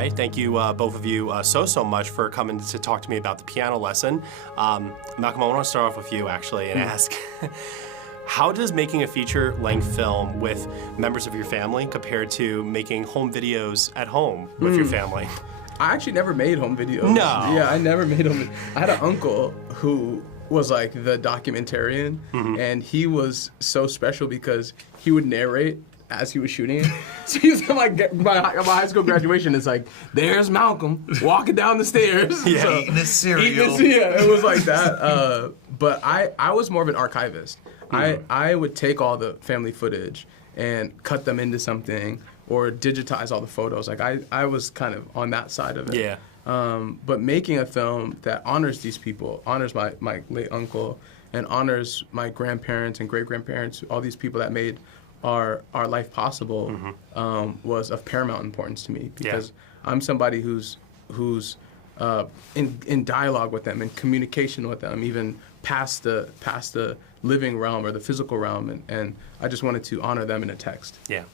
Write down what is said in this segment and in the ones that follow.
Ray. Thank you, both of you, so much for coming to talk to me about the piano lesson. Malcolm, I want to start off with you, actually, and ask, how does making a feature-length film with members of your family compare to making home videos at home with your family? I actually never made home videos. No. Yeah, I never made home. I had an uncle who was like the documentarian, and he was so special because he would narrate as he was shooting it. So he was like, my high school graduation is like, there's Malcolm walking down the stairs. Yeah, so, eating his cereal. Yeah, it was like that. But I was more of an archivist. I would take all the family footage and cut them into something or digitize all the photos. Like I was kind of on that side of it. Yeah. But making a film that honors these people, honors my late uncle, and honors my grandparents and great-grandparents, all these people that made our life possible, was of paramount importance to me, because I'm somebody who's in dialogue with them, in communication with them, even past the living realm or the physical realm, and I just wanted to honor them in a text. Yeah.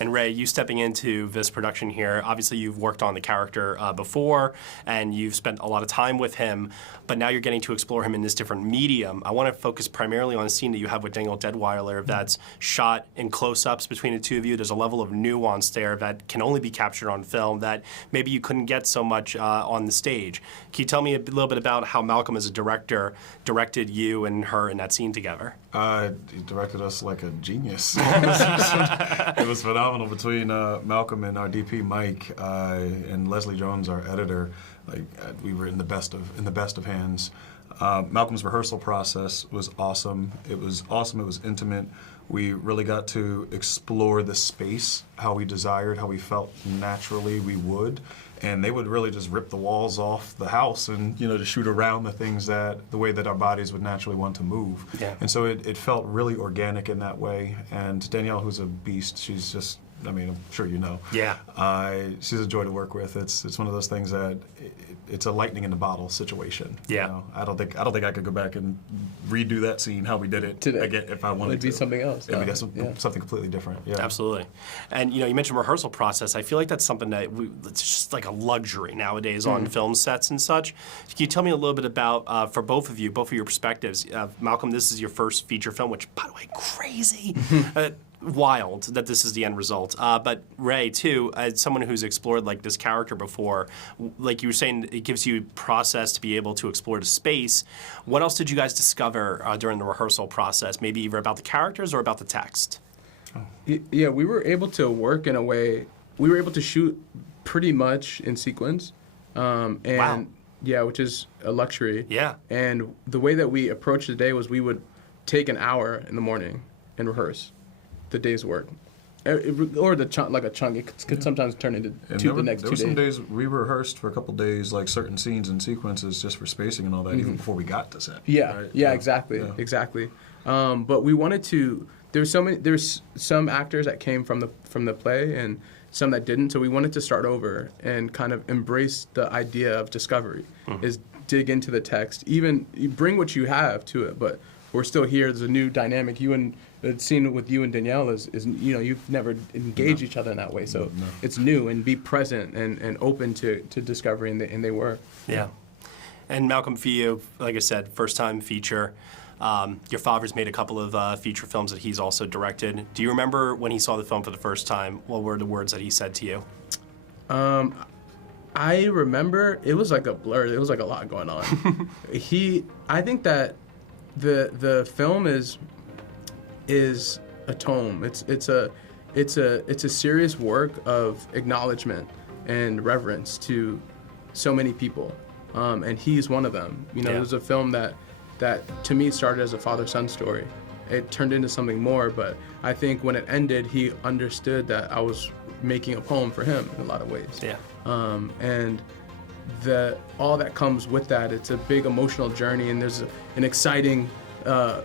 And Ray, you stepping into this production here, obviously you've worked on the character before, and you've spent a lot of time with him, but now you're getting to explore him in this different medium. I want to focus primarily on a scene that you have with Daniel Deadweiler that's shot in close-ups between the two of you. There's a level of nuance there that can only be captured on film that maybe you couldn't get so much on the stage. Can you tell me a little bit about how Malcolm as a director directed you and her in that scene together? He directed us like a genius. It was phenomenal between Malcolm and our DP Mike and Leslie Jones, our editor. Like we were in the best of hands. Malcolm's rehearsal process was awesome. It was awesome. It was intimate. We really got to explore the space, how we desired, how we felt naturally we would. And they would really just rip the walls off the house and, to shoot around the way that our bodies would naturally want to move. Yeah. And so it felt really organic in that way. And Danielle, who's a beast, she's just, I'm sure you know. Yeah. She's a joy to work with. It's one of those things that it's a lightning in the bottle situation. Yeah. I don't think I could go back and redo that scene how we did it again if I wanted to. It'd be something else. It'd be something completely different. Yeah. Absolutely. And you mentioned rehearsal process. I feel like that's something that it's just like a luxury nowadays on film sets and such. Can you tell me a little bit about, for both of your perspectives, Malcolm, this is your first feature film, which, by the way, crazy. Wild that this is the end result. But Ray, too, as someone who's explored like this character before, like you were saying, it gives you process to be able to explore the space. What else did you guys discover during the rehearsal process? Maybe either about the characters or about the text? Yeah, we were able to work in a way, we were able to shoot pretty much in sequence. Wow. Yeah, which is a luxury. Yeah. And the way that we approached the day was we would take an hour in the morning and rehearse the day's work, or the chunk, like a chunk. It could sometimes turn into the next 2 days. There were some days we rehearsed for a couple days, like certain scenes and sequences, just for spacing and all that, even before we got to set. Yeah, right? yeah, exactly. But we wanted to. There's some actors that came from the play and some that didn't. So we wanted to start over and kind of embrace the idea of discovery. Is dig into the text, even you bring what you have to it, but we're still here. There's a new dynamic. The scene with you and Danielle is you've never engaged each other in that way, so it's new, and be present and open to discovery, and they were. Yeah. And Malcolm, for you, like I said, first time feature. Your father's made a couple of feature films that he's also directed. Do you remember when he saw the film for the first time, what were the words that he said to you? I remember it was like a blur. It was like a lot going on. I think that the film is a tome. It's a serious work of acknowledgement and reverence to so many people, and he's one of them. It was a film that to me started as a father-son story. It turned into something more, but I think when it ended, he understood that I was making a poem for him in a lot of ways. Yeah. And all that comes with that. It's a big emotional journey, and there's an exciting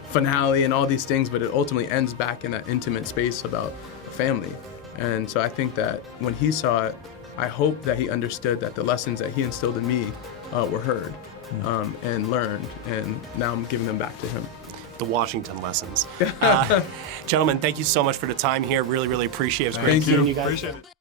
finale and all these things, but it ultimately ends back in that intimate space about family. And so I think that when he saw it, I hope that he understood that the lessons that he instilled in me were heard and learned, and now I'm giving them back to him. The Washington lessons. Gentlemen, thank you so much for the time here. Really, really appreciate it. It was great seeing you guys. Appreciate it.